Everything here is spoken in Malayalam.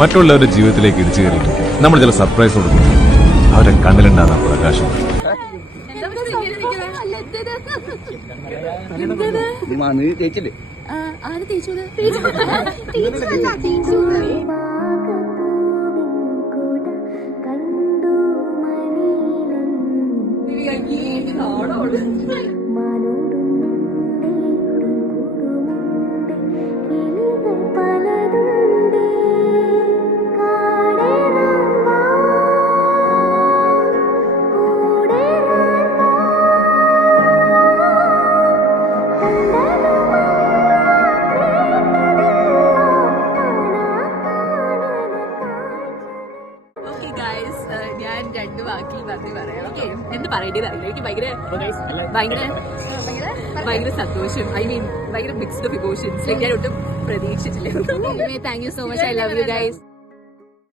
മറ്റുള്ളവരുടെ ജീവിതത്തിലേക്ക് ഇടിച്ചു കയറി നമ്മൾ ചില സർപ്രൈസ് കൊടുക്കും. അവരുടെ കണ്ണിലുണ്ടാകുന്ന പ്രകാശം. തേച്ചില്ലേ ആര് തേച്ചത്? ഞാൻ രണ്ടു വാക്കിൽ നന്ദി പറയാം. എന്ത് പറയേണ്ടത് അറിയില്ല. എനിക്ക് ഭയങ്കര സന്തോഷം. ഐ മീൻ ഭയങ്കര മിക്സ്ഡ് ഓഫ് ഇമോഷൻസ്. ഞാൻ ഒട്ടും പ്രതീക്ഷിച്ചില്ല. Thank you so much. I love you guys.